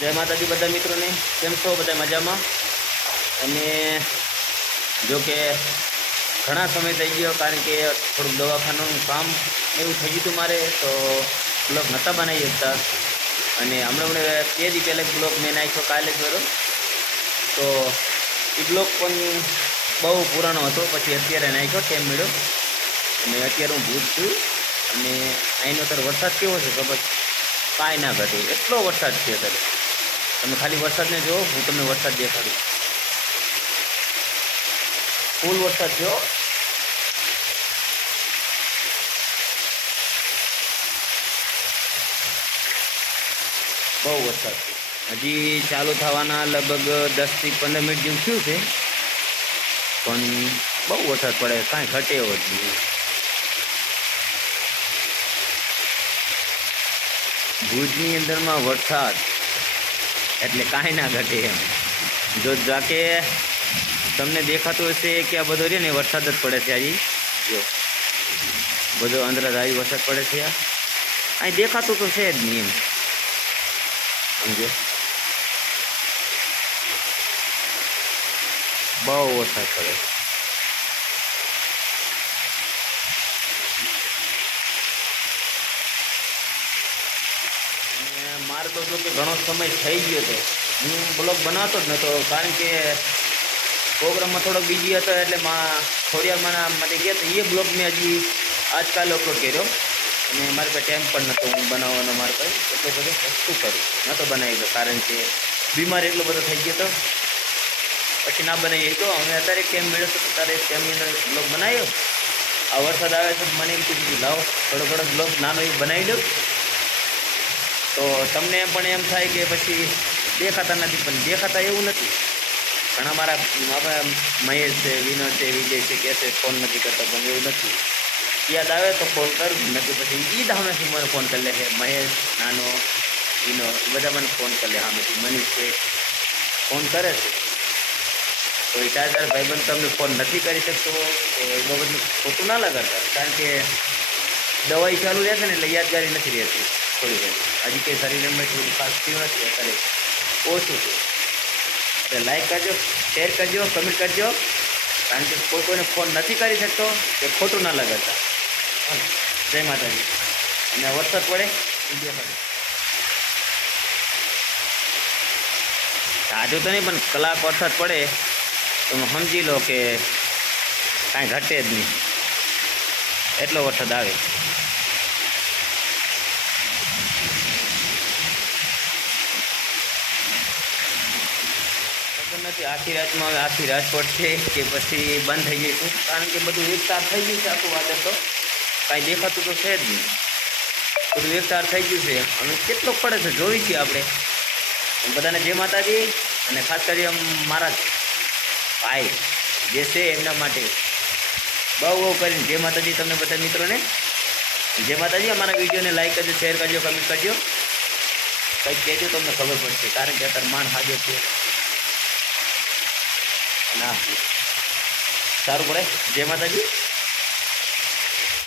जय माताजी बधा मित्रों ने केम छो बधा मजामां। अने जो के घणा समय थई गयो कारण के थोड़ुं दवाखानानुं काम एवुं थई गयुं मारे तो ब्लॉग नता बनावी शकता। अने हमणे બે દી પહેલાં ब्लॉग મેં નાખ્યો કાલે જ બરો તો એ ब्लॉग પણ બહુ પુરાણો હતો પછી અત્યારે નાખ્યો ટાઈમ મળ્યો અને અત્યારે હું ભૂત છું અને અહીંનો અત્યારે વરસાદ કેવો છે ખબર કાંઈ ના ઘટે એટલો વરસાદ છે અત્યારે। તમે ખાલી વરસાદને જુઓ હું તમને વરસાદ દેખાડું ફૂલ વરસાદ જો બહુ વરસાદ છે હજી ચાલુ થવાના લગભગ 10 થી 15 મિનિટ જેવું થયું છે પણ બહુ વરસાદ પડે કાંઈ ઘટે એવો જ નહીં। ભુજની અંદરમાં વરસાદ એટલે કાંઈ ના ઘટે એમ। જો જાકે તમને દેખાતું હશે કે આ બધો રહ્યો ને વરસાદ જ પડે છે। હજી જો બધો અંદર જ આવી વરસાદ પડે છે। અહીં દેખાતું તો છે જ નહીં એમ સમજો બહુ વરસાદ પડે। मारे तो जो कि घणो समय थई गयो तो हूँ ब्लॉग बनातो ज नतो कारण के प्रोग्राम में थोड़ो बीजी हतो एटले थोड़ी वार माटे गया तो ये ब्लॉग में हजी आजकल अपलोड कर्यो अने मारे पास टाइम पण नतो हूँ बनाववानो मारे पास एटलो बधो वस्तु करूँ नतो बनावी दो कारण के बीमार एटलो बधो थई गयो तो पछी ना बनावी तो हमें अत्यारे टाइम मळ्यो तो अत्यारे टाइमनी अंदर ब्लॉग बनाव्यो। आ वरसाद आवे तो मने एम कीधुं लाव थोड़ो घणो ब्लॉग नानो एक बनावी दो तो तमने पण एम थाय के पछी देखाता नथी पण देखाता एवुं नथी। घणा मारा आपणे महेश छे विनोद छे विजय छे के छे फोन नथी करता पण एवुं नथी याद आवे तो फोन कर नथी पछी ई सामेथी मने फोन कर ले महेश नानो विनोद बधा मने फोन कर ले सामेथी मनीष छे फोन करे छे तो ए चार भाईबंध तमने फोन नथी करी शकतो तो ए बाबतनुं खोटुं ना लगाडता कारण के दवाई चालू रहे ने एटले यादगारी नथी रहती थोड़ी देर हजी कई शरीर में थोड़ी खास थी अत्यारे ओछुं छे तो लाइक करजो शेर करजो कमेंट करजो कारण के कोई कोईने फोन नहीं करी सकतो तो खोटू ना लगाता। जय माताजी अने वरसाद पड़े साजू तो नहीं पण कलाक वरसाद पड़े तो समझी लो कि कांई घटे ज नहीं एटलो वरसाद आवे। नहीं आखी रात में आखी रात पड़े कि पछी बंद थी जाए कारण के बधु एक तार थी गयु है आखू वादर तो कहीं देखातु तो है ज नहीं बधु एक तार थी गयु है हमें केटलो पड़े से जोई छे आपणे बधाने जय माताजी अने खास कर मारा भाई जे छे एमना माटे बहु बहु करीने जय माताजी तमने बधा मित्रों ने जय माताजी। अमारा विडियो ने लाइक करजो शेर करजो कमेंट करजो कंईक कहेजो तमने खबर पड़शे कारण के अत्यारे माण हाजर छे ना सारू पड़े। जय माताजी।